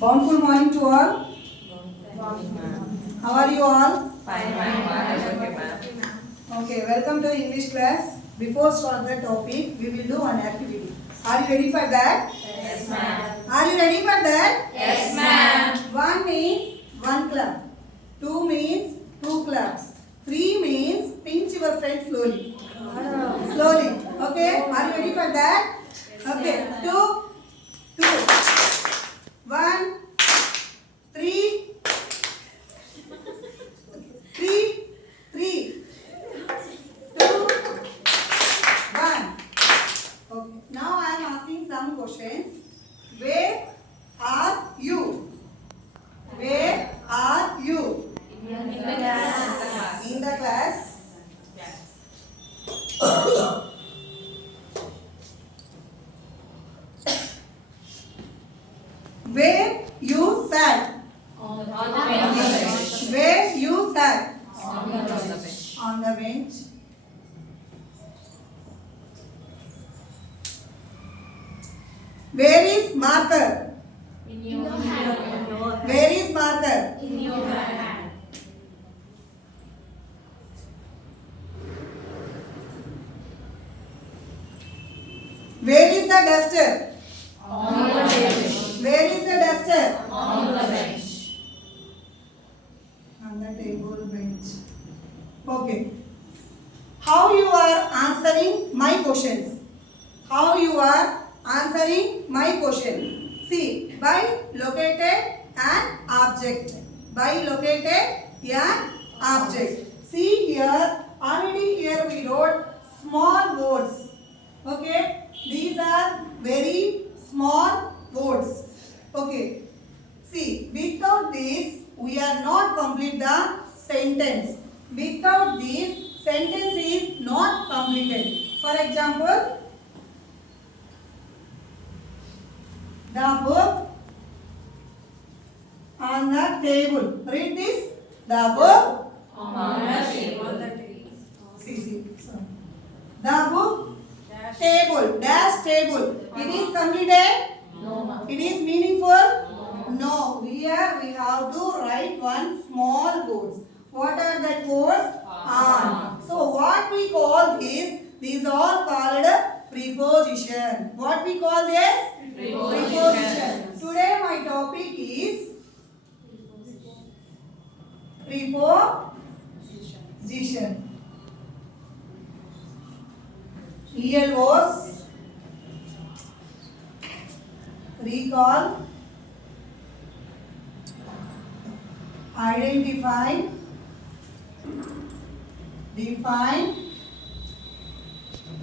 Bountiful morning to all. How are you all? Fine, okay, ma'am. Okay, welcome to English class. Before start the topic, we will do an activity. Are you ready for that? Yes, ma'am. Are you ready for that? Yes, ma'am. 1 means 1 clap. 2 means 2 claps. 3 means pinch your friend slowly. Slowly. Okay, are you ready for that? Okay, 2, 1, 3, 3, 2, 1. Okay. Now I am asking some questions. Where are you? Where are you? In the class. In the class. Where you sat? On the bench. Where you sat? On the bench. On the bench. Where is marker? In your hand. Where is marker? In your hand. Where is the duster? On the bench. Where is the duster? On the bench. On the table bench. Okay. How you are answering my questions? How you are answering my question? See, by located an object. By located an object. See here, already here we wrote small words. Okay, these are very small words. Okay, see, without this, we are not complete the sentence. Without this, sentence is not completed. For example, the book on the table. Read this. The book. On the table. See. The book. Table. Dash table. It is completed. No, ma'am. It is meaningful. No. Here we have to write one small words. What are that words? On. So what we call this? These are called preposition. What we call this? Preposition. Today my topic is preposition. ELOs, recall, identify, define,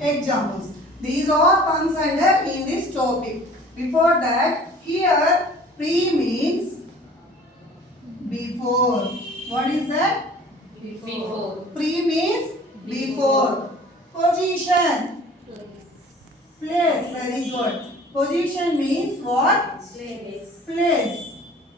examples. These all comes under in this topic. Before that, here pre means before. What is that? Before. Pre means before. Position. Place. Very good. Position means what? Place.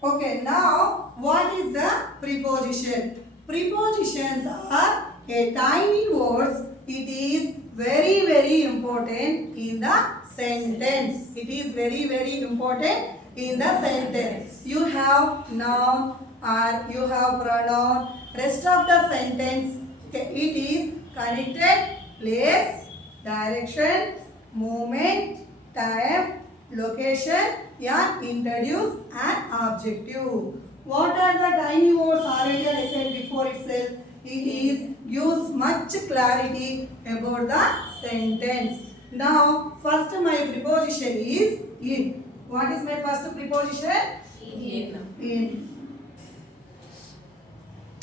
Okay, now what is the preposition? Prepositions are a tiny words. It is very, very important in the sentence. It is very, very important in the sentence. You have noun or you have pronoun. Rest of the sentence, okay, it is connected, place, direction, movement, time, location, and introduce an objective. What are the tiny words? Already I said before itself. It is gives much clarity about the sentence. Now, first my preposition is in. What is my first preposition? In.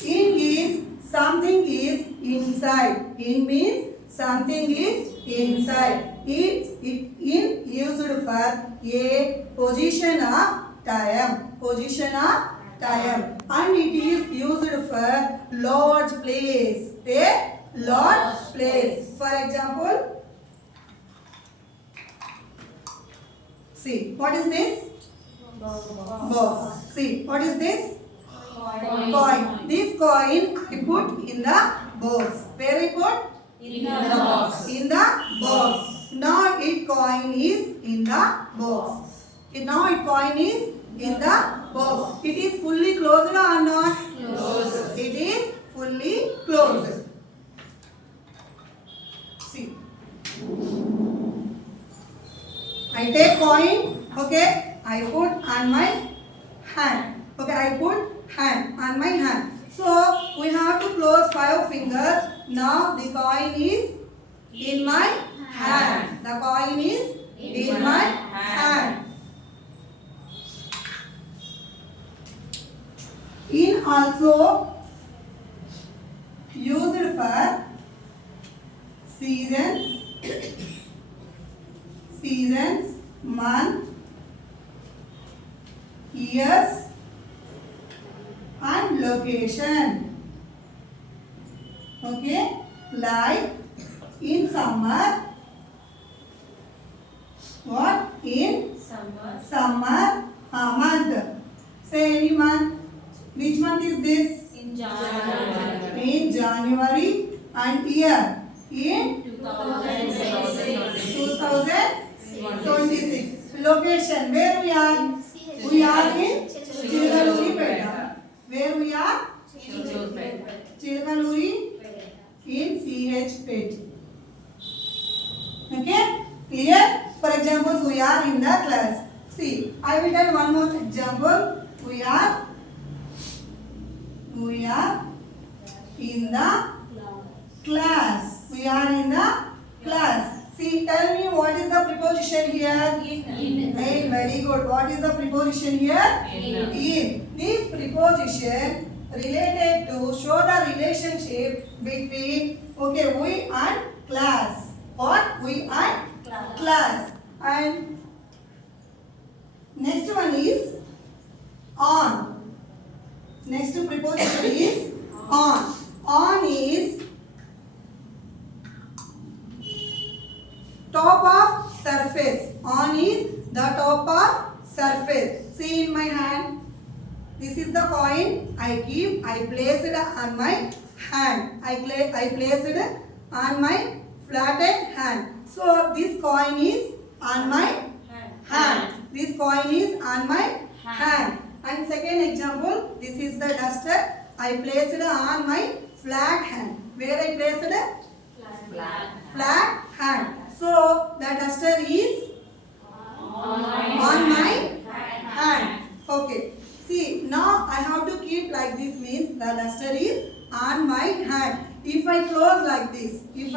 In is something is inside. In means something is inside. In used for a position of time. Position of time. And it is used for large place. A large place. For example, see, what is this? Box. See, what is this? Coin. This coin I put in the box. Where I put? In the box. In the box. Now it coin is in the box. Now it coin is in the box. It is fully closed or not? Closed. It is fully closed. See. I take coin, okay, I put on my hand. Okay, I put hand on my hand. So we have to close 5 fingers. Now the coin is in my hand. The coin is in my hand. In also used for seasons, month, years and location. Okay, like in summer, what? In summer month. Say any month. Which month is this? In January. In January. And year in 2026. Location, where we are? We are in Chilgaluripeta. Where we are? Chilgaluri in CH Pet. Okay, clear? For example, we are in the class. See, I will tell one more example. We are in the class. We are in the class. See, tell me what is the preposition here? In. Very good. What is the preposition here? In. This preposition related to show the relationship between we and class. What? We and class. And next one is on. Next preposition is on. On is top of surface. On is the top of surface. See in my hand. This is the coin I place it on my hand. I place it on my flattened hand. So this coin is on my hand. This coin is on my hand. And second example, this is the duster. I place it on my flat hand. Where I place it? Flat hand. So the duster is on my hand. Okay. See, now I have to keep like this, means the duster is on my hand. If I close like this means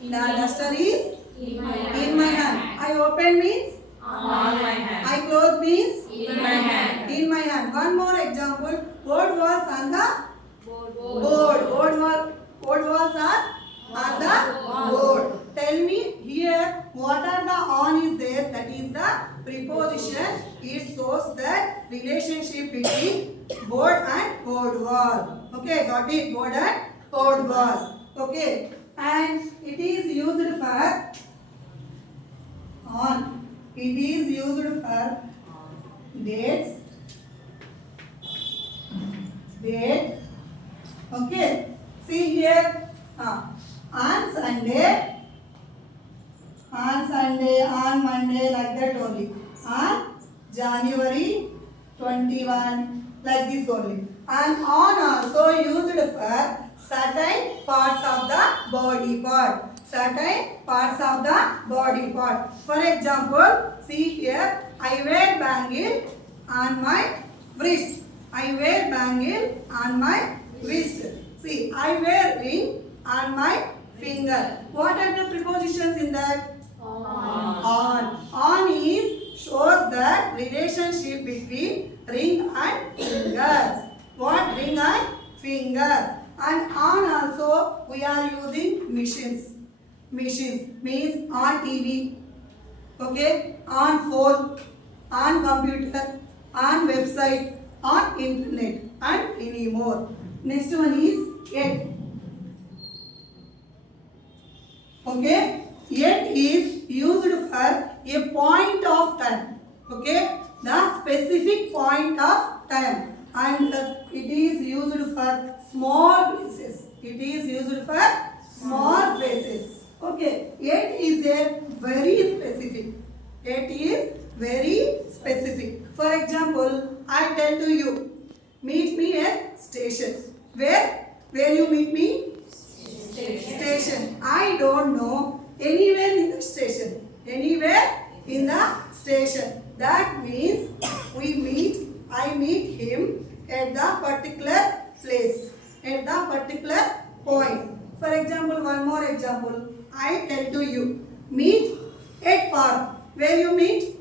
the duster is in my hand. I open means On my hand. I close means In my hand. in my hand. One more example. Board walls on the Board. board. Board walls are on the board. Tell me here what are the on is there, that is the preposition. It shows the relationship between board and board wall. Okay, got it? Board and board wall. Okay, and it is used for on. It is used for dates. Date. Okay. See here. On Sunday, on Monday, like that only. On January 21, like this only. And on also used for certain parts of the body part. Certain parts of the body part. For example, see here, I wear bangle on my wrist. I wear bangle on my wrist. See, I wear ring on my finger. What are the prepositions in that? On. On is shows the relationship between ring and finger. What? Ring and finger. And on also we are using machines. Machines means on TV, okay, on phone, on computer, on website, on internet, and any more. Next one is yet. Okay, yet is used for a point of time. Okay, the specific point of time, and it is used for small places. It is used for small places. Okay, yet is a very specific. Yet is very specific. For example, I tell to you, meet me at station. Where you meet me? Station. I don't know anywhere in the station. Anywhere in the station. That means I meet him at the particular place, at the particular point. For example, one more example. I tell to you, meet at park. Where you meet?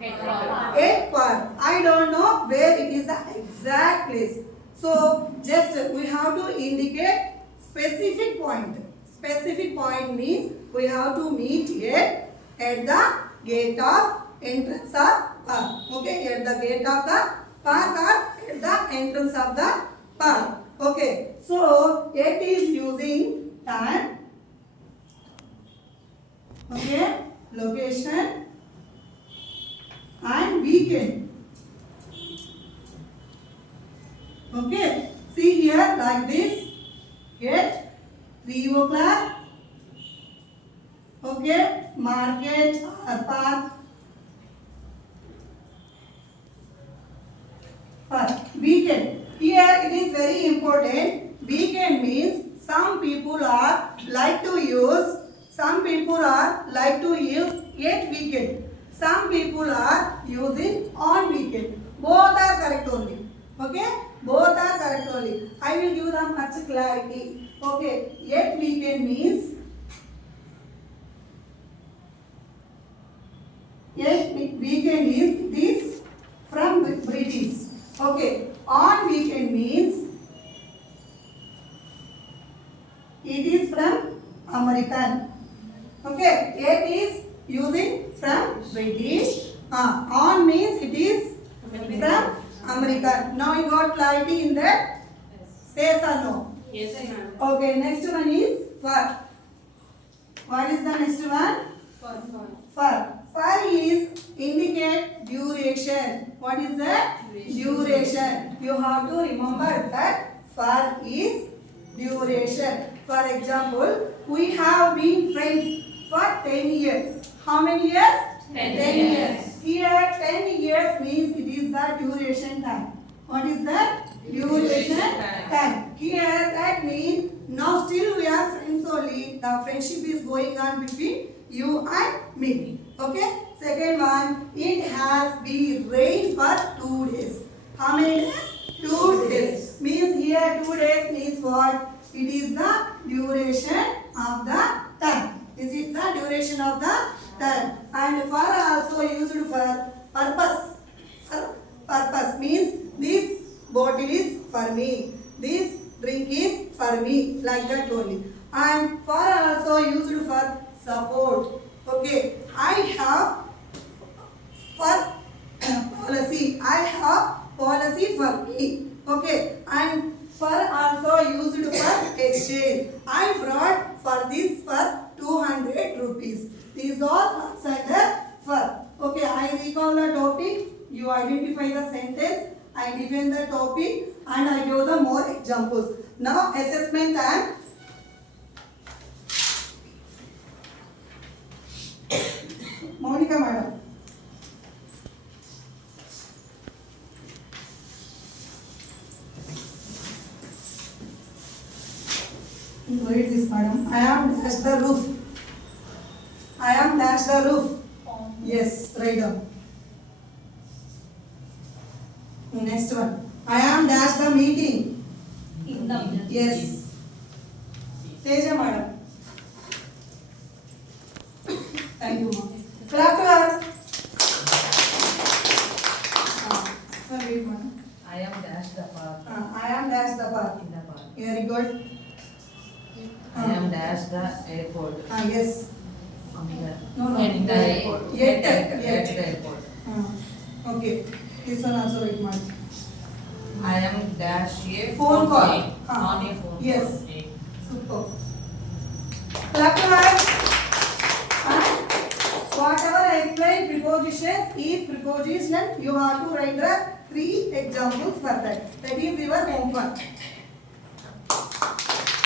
At park. I don't know where it is the exact place. So just we have to indicate specific point. Specific point means we have to meet here at the gate of entrance of park. Okay, at the gate of the park or at the entrance of the park. Okay, so it is using time. Okay, location and weekend. Okay, see here like this. Get 3 o'clock. Okay, market or park. Weekend. Here it is very important. Weekend means some people are like to use at weekend. Some people are using on weekend. Both are correct only. Okay, both are correct only. I will give them much clarity. Okay, at weekend means weekend is this from British. Okay, on weekend means it is from American. Okay, it is using from British. On means it is from American. Now you got clarity in that? Yes or no? Yes, ma'am. Okay, next one is for. What is the next one? For. For is indicate duration. What is that? Duration. You have to remember that for is duration. For example, we have been friends for 10 years. How many years? 10 years. Here 10 years means it is the duration time. What is that? Duration time. Here that means now still we are friends only. The friendship is going on between you and me. Okay. Second one, it has been rained for 2 days. How many days? 2 days. Means here 2 days means what? It is the duration of the time. This is the duration of the time. And for also used for purpose. Purpose means this bottle is for me. This drink is for me. Like that only. And for also used for support. Okay. I have for policy. I have policy for me. Okay. And for also used for exchange. I brought for this for 200 rupees. These all considered for. Okay, I recall the topic. You identify the sentence. I define the topic and I give the more examples. Now assessment and Monica madam. Read this madam. I am dash the roof. I am dash the roof. Yes, write down. Next one. I am dash the meeting. Yes. Teja madam. Thank you, ma'am. Clap to her. Sir, read madam. I am dash the park I am dash the park. in the park. Very good. I am dash the airport. Yes. No. In the airport. Yet. At the airport. Okay. This one also read madam. I am dash a Phone call. on a phone Yes. call. Super. Clap to her. Whatever I explained prepositions is preposition. You have to write the 3 examples for that. That is your homework.